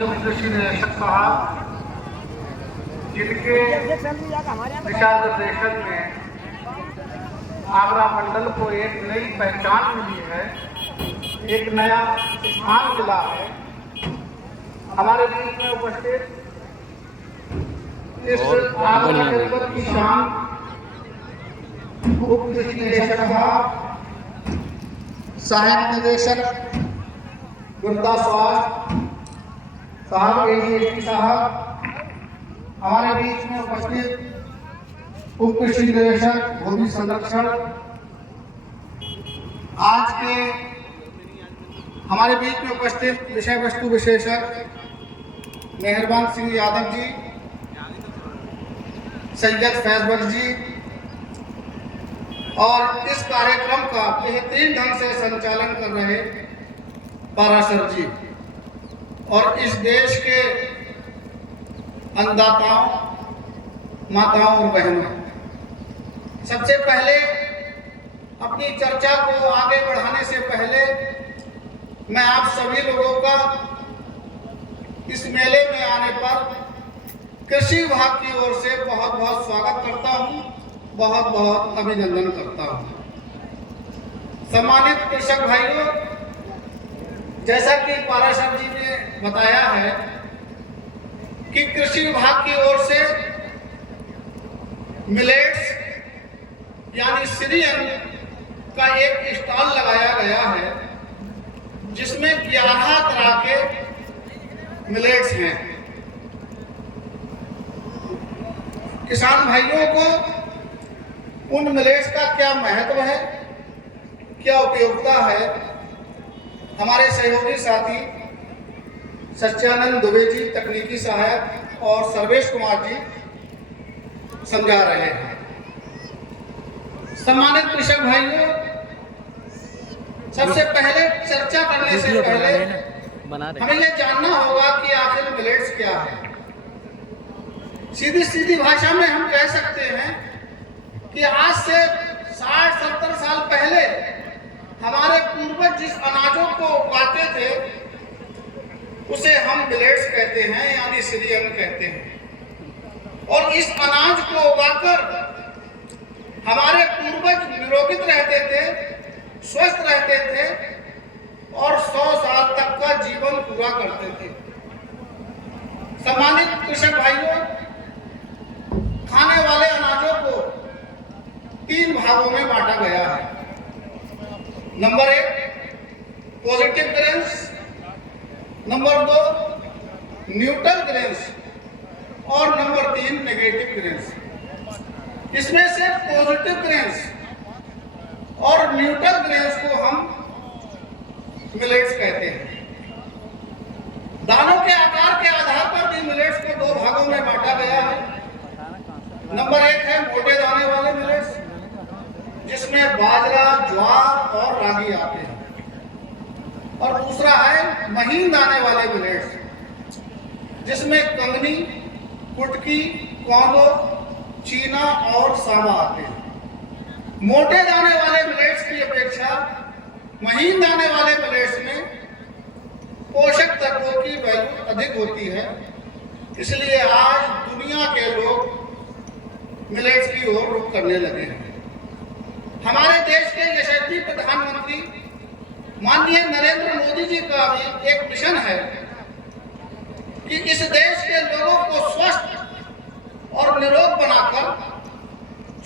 कृषि निदेशक साहब जिनके दिशा निर्देशन में आगरा मंडल को एक नई पहचान मिली है, एक नया स्थान मिला है। हमारे बीच में उपस्थित इस आगरा जनपद की शान उप कृषि निदेशक सहायक निदेशक गुरुदा स्वास्थ्य साहब, ADSP साहब, हमारे बीच में उपस्थित उप कृषि निदेशक भूमि संरक्षण, आज के हमारे बीच में उपस्थित विषय वस्तु विशेषज्ञ मेहरबान सिंह यादव जी, सैयद फैजल जी, और इस कार्यक्रम का बेहतरीन ढंग से संचालन कर रहे पाराशर जी, और इस देश के अन्नदाताओं, माताओं और बहनों, सबसे पहले अपनी चर्चा को आगे बढ़ाने से पहले मैं आप सभी लोगों का इस मेले में आने पर कृषि विभाग की ओर से बहुत बहुत स्वागत करता हूं, बहुत बहुत अभिनंदन करता हूं। सम्मानित कृषक भाइयों, जैसा कि पाराशर जी ने बताया है कि कृषि विभाग की ओर से मिलेट्स यानी सीरियल का एक स्टॉल लगाया गया है, जिसमें 11 तरह के मिलेट्स हैं। किसान भाइयों को उन मिलेट्स का क्या महत्व है, क्या उपयोगिता है, हमारे सहयोगी साथी सच्चानंद दुबे जी, तकनीकी सहायक, और सर्वेश कुमार जी समझा रहे हैं। सम्मानित कृषक भाइयों, सबसे पहले चर्चा करने से पहले हमें यह जानना होगा कि आखिर मिलेट्स क्या है। सीधी सीधी भाषा में हम कह सकते हैं कि आज से 60-70 साल पहले हमारे पूर्वज जिस अनाजों को उगाते थे उसे हम मिलेट्स कहते हैं, यानी सीरियल कहते हैं। और इस अनाज को उगाकर हमारे पूर्वज निरोगित रहते थे, स्वस्थ रहते थे और 100 साल तक का जीवन पूरा करते थे। सम्मानित कृषक भाइयों, खाने वाले अनाजों को 3 भागों में बांटा गया है। Number 1 positive grains, number 2 neutral grains और नंबर 3 नेगेटिव ग्रेन्स। इसमें से पॉजिटिव ग्रेन्स और न्यूट्रल ग्रेन्स को हम मिलेट्स कहते हैं। दानों के आकार के आधार पर भी मिलेट्स को 2 भागों में बांटा गया है। नंबर 1 है मोटे दाने वाले मिलेट्स, जिसमें बाजरा, ज्वार और रागी आते हैं, और दूसरा है महीन दाने वाले मिलेट्स, जिसमें कंगनी, कुटकी, कोंदो, चीना और सांबा आते हैं। मोटे दाने वाले मिलेट्स की अपेक्षा महीन दाने वाले मिलेट्स में पोषक तत्वों की वैल्यू अधिक होती है, इसलिए आज दुनिया के लोग मिलेट्स की ओर रुख करने लगे हैं। हमारे देश के यशस्वी प्रधानमंत्री माननीय नरेंद्र मोदी जी का भी एक मिशन है कि इस देश के लोगों को स्वस्थ और निरोग बनाकर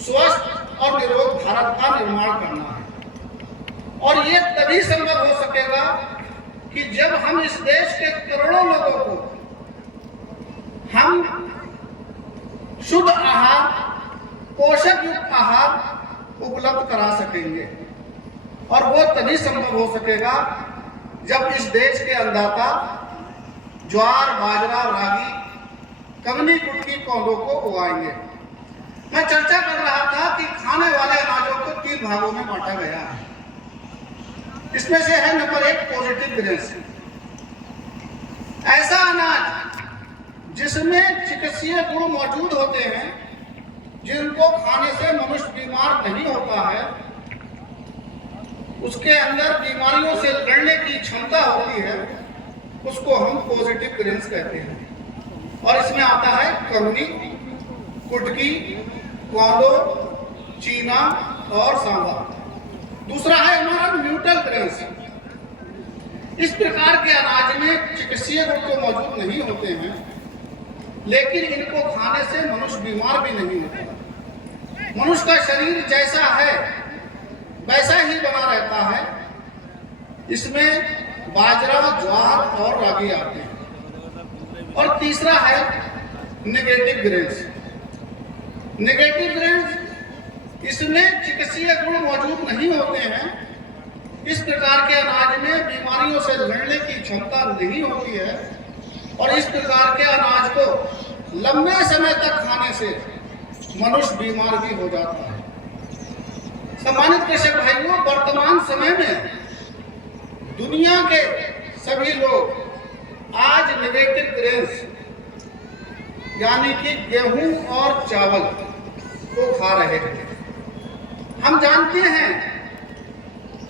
स्वस्थ और निरोग भारत का निर्माण करना है। और ये तभी संभव हो सकेगा कि जब हम इस देश के करोड़ों लोगों को हम शुद्ध आहार, पोषक युक्त आहार उपलब्ध करा सकेंगे। और वो तभी संभव हो सकेगा जब इस देश के अन्नदाता ज्वार, बाजरा, रागी, कंगनी, कुटकी, कोंदो को उगाएंगे। मैं चर्चा कर रहा था कि खाने वाले अनाजों को 3 भागों में बांटा गया है। इसमें से है नंबर 1 पॉजिटिव ग्रेन्स, ऐसा अनाज जिसमें चिकित्सीय गुण मौजूद होते हैं, जिनको खाने से मनुष्य बीमार नहीं होता है, उसके अंदर बीमारियों से लड़ने की क्षमता होती है, उसको हम पॉजिटिव ग्रेन्स कहते हैं। और इसमें आता है कवनी, कुटकी, क्वांडो, चीना और सांबा। दूसरा है हमारा न्यूट्रल ग्रेन्स। इस प्रकार के अनाज में चिकित्सीय गुण तो मौजूद नहीं होते हैं, लेकिन इनको खाने से मनुष्य बीमार भी नहीं होता। मनुष्य का शरीर जैसा है वैसा ही बना रहता है। इसमें बाजरा, ज्वार और रागी आते हैं। और तीसरा है नेगेटिव ग्रेन्स। नेगेटिव ग्रेन्स, इसमें चिकित्सीय गुण मौजूद नहीं होते हैं। इस प्रकार के अनाज में बीमारियों से लड़ने की क्षमता नहीं होती है और इस प्रकार के अनाज को लंबे समय तक खाने से मनुष्य बीमार भी हो जाता है। सम्मानित कृषक भाइयों, वर्तमान समय में दुनिया के सभी लोग आज नेगेटिव ग्रेन्स यानी कि गेहूं और चावल को खा रहे हैं। हम जानते हैं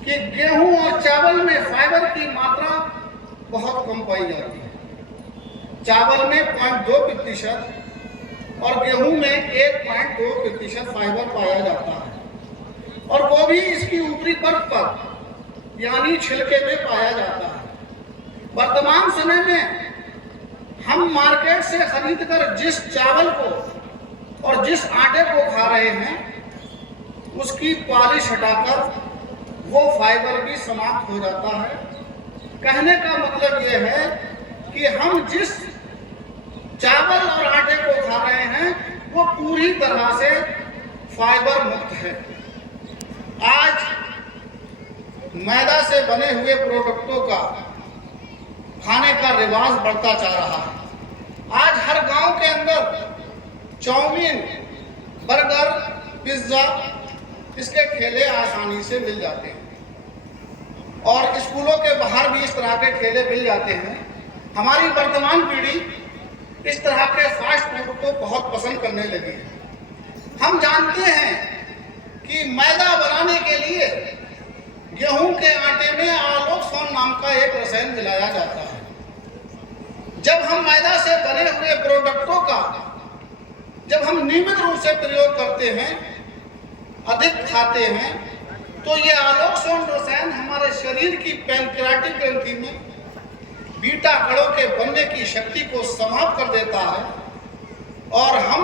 कि गेहूं और चावल में फाइबर की मात्रा बहुत कम पाई जाती है। चावल में 0.2% और गेहूं में 1.2% फाइबर पाया जाता है, और वो भी इसकी ऊपरी परत पर यानी छिलके में पाया जाता है। वर्तमान समय में हम मार्केट से खरीदकर जिस चावल को और जिस आटे को खा रहे हैं, उसकी पॉलिश हटाकर वो फाइबर भी समाप्त हो जाता है। कहने का मतलब ये है कि हम जिस चावल और आटे को खा रहे हैं वो पूरी तरह से फाइबर मुक्त है। आज मैदा से बने हुए प्रोडक्टों का खाने का रिवाज बढ़ता जा रहा है। आज हर गांव के अंदर चाउमीन, बर्गर, पिज्जा इसके ठेले आसानी से मिल जाते हैं और स्कूलों के बाहर भी इस तरह के ठेले मिल जाते हैं। हमारी वर्तमान पीढ़ी इस तरह के फास्ट फूड को बहुत पसंद करने लगी है। हम जानते हैं कि मैदा बनाने के लिए गेहूं के आटे में आलोक्सोन नाम का एक रसायन मिलाया जाता है। जब हम मैदा से बने हुए प्रोडक्टों का जब हम नियमित रूप से प्रयोग करते हैं, अधिक खाते हैं, तो ये आलोक्सोन रसायन हमारे शरीर की पैनक्रियाटिक ग्रंथि में बीटा कणों के बनने की शक्ति को समाप्त कर देता है और हम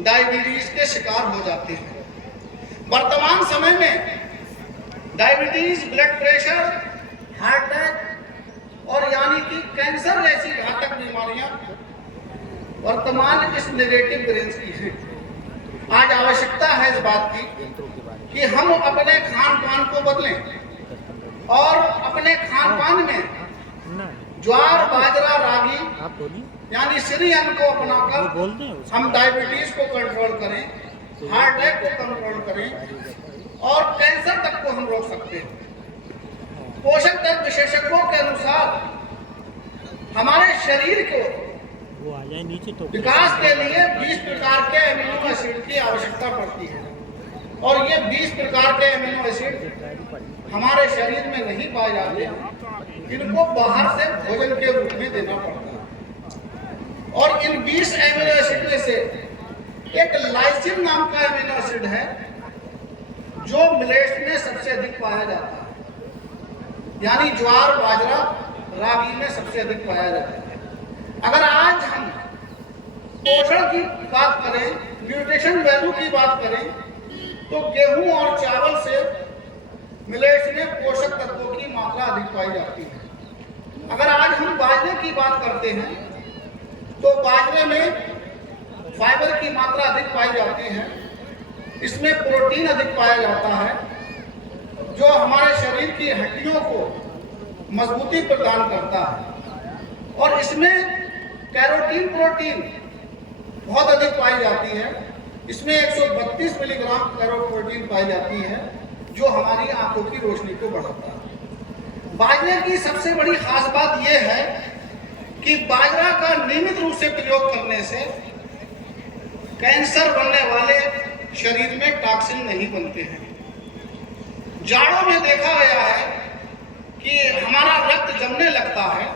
डायबिटीज के शिकार हो जाते हैं। वर्तमान समय में diabetes, blood pressure, heart attack और यानी कि कैंसर जैसी घातक बीमारियां वर्तमान इस नेगेटिव ग्रेन्स की है। आज आवश्यकता है इस बात की कि हम अपने खान पान को बदलें और अपने खान पान में ज्वार, बाजरा, रागी यानी सिरियन को अपनाकर हम डायबिटीज को कंट्रोल करें, हार्ट अटैक को कंट्रोल करें और कैंसर तक को हम रोक सकते हैं। पोषक तत्व विशेषज्ञों के अनुसार हमारे शरीर को विकास के लिए 20 प्रकार के एमिनो एसिड की आवश्यकता पड़ती है और ये 20 प्रकार के एमिनो एसिड हमारे शरीर में नहीं पाए जाते हैं। इनको बाहर से भोजन के रूप में देना पड़ता है और इन 20 एमिनो एसिड में से एक लाइसिन नाम का एमिनो एसिड है जो मिलेट्स में सबसे अधिक पाया जाता है, यानी ज्वार, बाजरा, रागी में सबसे अधिक पाया जाता है। अगर आज हम पोषण की बात करें, न्यूट्रिशन वैल्यू की बात करें, तो गेहूं और चावल से मिलेट्स में पोषक तत्वों की मात्रा अधिक पाई जाती है। अगर आज हम बाजरे की बात करते हैं तो बाजरे में फाइबर की मात्रा अधिक पाई जाती है, इसमें प्रोटीन अधिक पाया जाता है जो हमारे शरीर की हड्डियों को मजबूती प्रदान करता है और इसमें कैरोटीन प्रोटीन बहुत अधिक पाई जाती है। इसमें 132 मिलीग्राम कैरोटीन पाई जाती है जो हमारी आंखों की रोशनी को बढ़ाता है। बाजरे की सबसे बड़ी खास बात यह है कि बाजरा का नियमित रूप से प्रयोग करने से कैंसर बनने वाले शरीर में टॉक्सिन नहीं बनते हैं। जाड़ों में देखा गया है कि हमारा रक्त जमने लगता है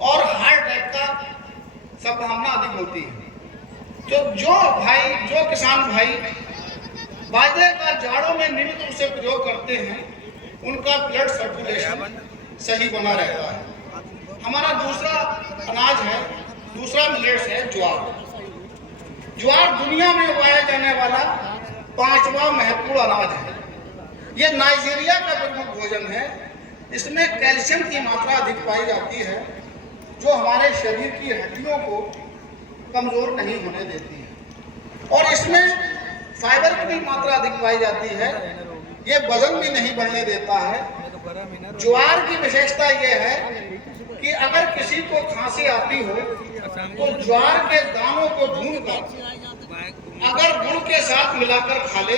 और हार्ट अटैक का संभावना अधिक होती है। तो जो किसान भाई बाजरे का जाड़ों में नियमित रूप से प्रयोग करते हैं, उनका ब्लड सर्कुलेशन सही बना रहता है। हमारा दूसरा अनाज है, दूसरा मिलेट्स है ज्वार। ज्वार दुनिया में उगाया जाने वाला 5वां महत्वपूर्ण अनाज है। ये नाइजीरिया का प्रमुख भोजन है। इसमें कैल्शियम की मात्रा अधिक पाई जाती है, जो हमारे शरीर की हड्डियों को कमजोर नहीं होने देती है। और इसमें फाइबर की भी मात्रा अधिक पाई जाती है। ये वजन भी नहीं बढ़ने देता है। ज्वार की विशेषता यह है कि अगर किसी को खांसी आती हो तो ज्वार के दानों को भूनकर अगर गुड़ के साथ मिलाकर खा ले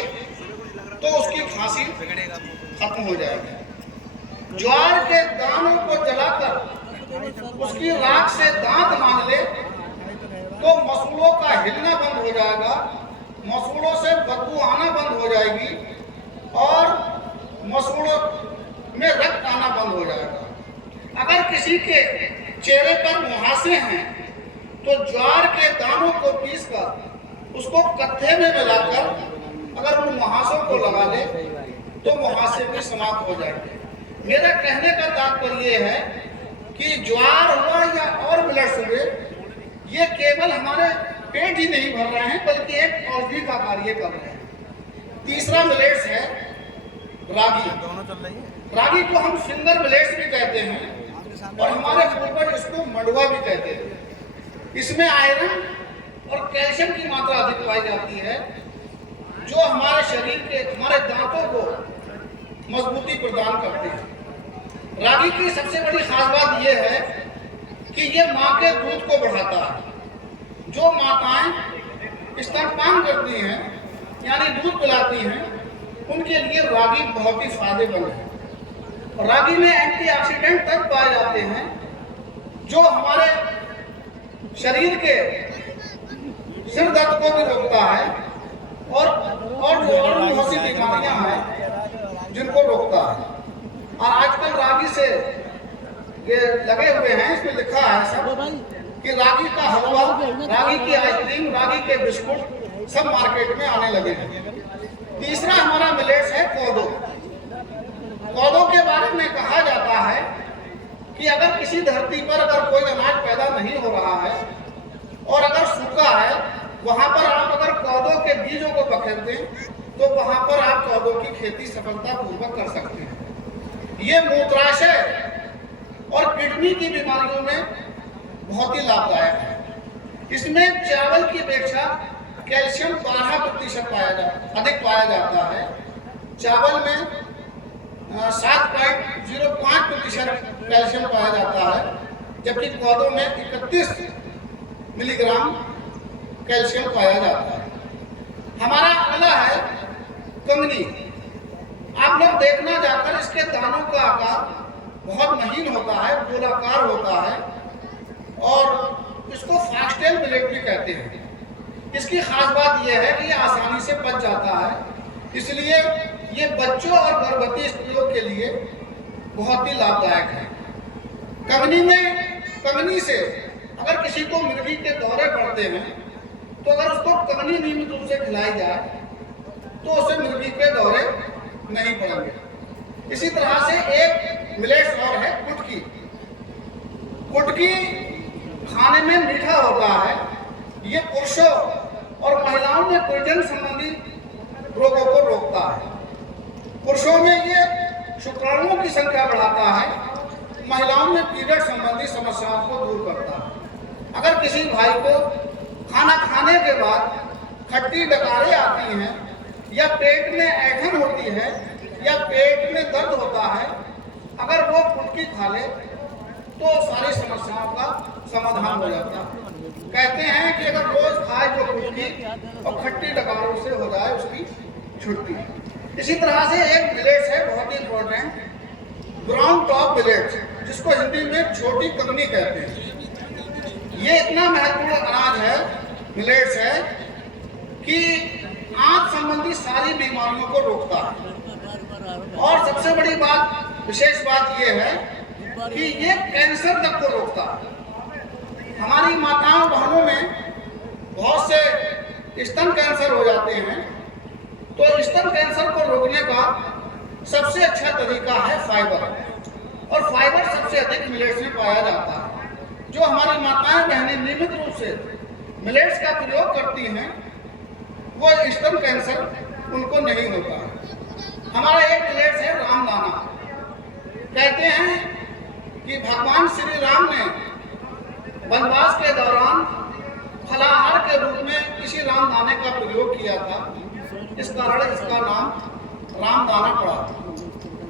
तो उसकी खांसी खत्म हो जाएगी। ज्वार के दानों को जलाकर उसकी राख से दांत मान ले तो मसूड़ों का हिलना बंद हो जाएगा, मसूड़ों से बदबू आना बंद हो जाएगी और मसूड़ों में रक्त आना बंद हो जाएगा। अगर किसी के चेहरे पर मुहासे हैं तो ज्वार के दानों को पीसकर उसको कत्थे में मिलाकर अगर उन मुहासों को लगा ले तो मुहासे भी समाप्त हो जाएंगे। मेरा कहने का तात्पर्य है कि ज्वार हुआ या और मिलेट्स हुए, ये केवल हमारे पेट ही नहीं भर रहे हैं बल्कि एक औषधि का कार्य कर रहे हैं। तीसरा मिलेट्स है रागी। रागी को हम फिंगर मिलेट्स भी कहते हैं और हमारे पूर्वज इसको मंडवा भी कहते थे। इसमें आयरन और कैल्शियम की मात्रा अधिक पाई जाती है, जो हमारे शरीर के, हमारे दांतों को मजबूती प्रदान करते हैं। रागी की सबसे बड़ी खास बात यह है कि यह माँ के दूध को बढ़ाता है। जो माताएं स्तनपान करती हैं यानी दूध पिलाती हैं, उनके लिए रागी बहुत ही फायदेमंद है। रागी में एंटीऑक्सीडेंट तत्व पाए जाते हैं जो हमारे शरीर के सिर दर्द को भी रोकता है और जो और बहुत सी बीमारियां हैं जिनको रोकता है। और आजकल रागी से ये लगे हुए हैं, इसमें लिखा है सब कि रागी का हलवा, रागी की आइसक्रीम, रागी के बिस्कुट सब मार्केट में आने लगे हैं। तीसरा हमारा मिलेट्स है कोदो। कोदो के बारे में कहा जाता है कि अगर किसी धरती पर अगर कोई अनाज पैदा नहीं हो रहा है और अगर सूखा है, वहां पर आप अगर कोदो के बीजों को बखेर दें तो वहां पर आप कोदो की खेती सफलतापूर्वक कर सकते हैं। ये मूत्राशय और किडनी की बीमारियों में बहुत ही लाभदायक है। इसमें चावल की अपेक्षा कैल्शियम 12% अधिक पाया जाता है। चावल में 7.05% कैल्शियम पाया जाता है, जबकि कोदो में 31 मिलीग्राम कैल्शियम पाया जाता है। हमारा अगला है कंगनी। आप लोग देखना जाकर इसके दानों का आकार बहुत महीन होता है, गोलाकार होता है और इसको फॉक्सटेल मिलेट भी कहते हैं। इसकी खास बात यह है कि ये आसानी से पच जाता है, इसलिए ये बच्चों और गर्भवती स्त्रियों के लिए बहुत ही लाभदायक है। कंगनी से अगर किसी को मिर्गी के दौरे पड़ते हैं तो अगर उसको कंगनी नियमित रूप से खिलाई जाए तो उसे मिर्गी के दौरे नहीं पड़ेंगे। इसी तरह से एक मिलेट्स और है कुटकी। कुटकी खाने में मीठा होता है। ये पुरुषों और महिलाओं में प्रजनन संबंधी रोगों को रोकता है। पुरुषों में ये शुक्राणुओं की संख्या बढ़ाता है, महिलाओं में पीरियड संबंधी समस्याओं को दूर करता है। अगर किसी भाई को खाना खाने के बाद खट्टी डकारें आती हैं या पेट में ऐंठन होती है या पेट में दर्द होता है, अगर वो कुटकी खा ले तो सारी समस्याओं का समाधान हो जाता है। कहते हैं कि अगर रोज खाए जो कुटकी और खट्टी डकारों से हो जाए उसकी छुट्टी। इसी तरह से एक मिलेट्स है बहुत ही इंपॉर्टेंट, ब्राउन टॉप मिलेट्स, जिसको हिंदी में छोटी कंगनी कहते हैं। ये इतना महत्वपूर्ण अनाज है, मिलेट्स है, कि आंत संबंधी सारी बीमारियों को रोकता है। और सबसे बड़ी बात, विशेष बात यह है कि ये कैंसर तक को रोकता है। हमारी माताओं बहनों में बहुत से स्तन कैंसर हो जाते हैं, तो स्तन कैंसर को रोकने का सबसे अच्छा तरीका है फाइबर, और फाइबर सबसे अधिक मिलेट्स में पाया जाता है। जो हमारी माताएं बहनें नियमित रूप से मिलेट्स का प्रयोग करती हैं, वो स्तन कैंसर उनको नहीं होता। हमारा एक मिलेट्स है रामदाना। कहते हैं कि भगवान श्री राम ने वनवास के दौरान फलाहार के रूप में इसी रामदाने का प्रयोग किया था, इस कारण इसका नाम रामदाना पड़ा।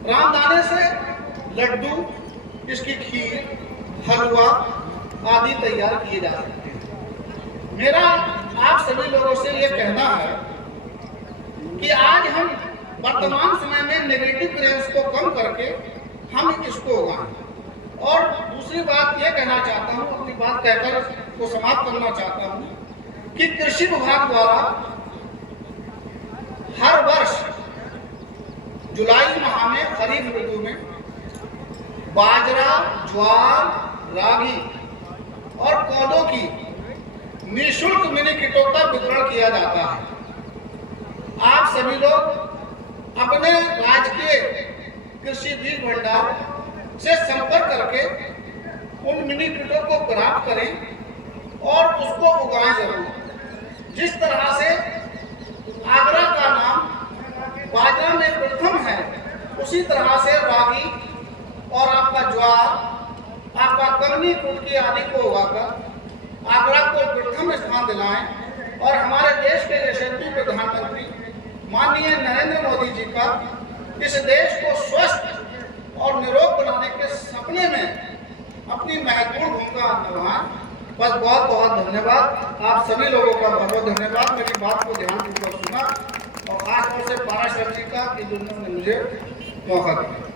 रामदाने से लड्डू, इसकी खीर, हलवा आदि तैयार किए जा सकते हैं। मेरा आप सभी लोगों से ये कहना है कि आज हम वर्तमान समय में नेगेटिव रेंज को कम करके हम इसको उगाएं। और दूसरी बात ये कहना चाहता हूँ, अपनी बात कहकर को समाप्त करना चाहता हूँ कि कृषि विभाग द्वारा हर वर्ष जुलाई माह में खरीफ ऋतु में बाजरा, ज्वार, रागी और कोदो की निःशुल्क मिनी किटों का वितरण किया जाता है। आप सभी लोग अपने राजकीय कृषि बीज भंडार से संपर्क करके उन मिनी किटों को प्राप्त करें और उसको उगाएं जरूर। जिस तरह से आगरा का नाम बाजरा में प्रथम है, उसी तरह से रागी और आपका ज्वार, आपका कमनी, कुटकी आदि को उगाकर आगरा को प्रथम स्थान दिलाएं। और हमारे देश के यशस्वी प्रधानमंत्री माननीय नरेंद्र मोदी जी का इस देश को स्वस्थ और निरोग बनाने के सपने में अपनी महत्वपूर्ण भूमिका निभाएं। बस बहुत बहुत धन्यवाद। आप सभी लोगों का बहुत बहुत धन्यवाद, मेरी बात को ध्यानपूर्वक सुना, और खासतौर से पारा सर जी का कि जिन्होंने मुझे मौका दिया।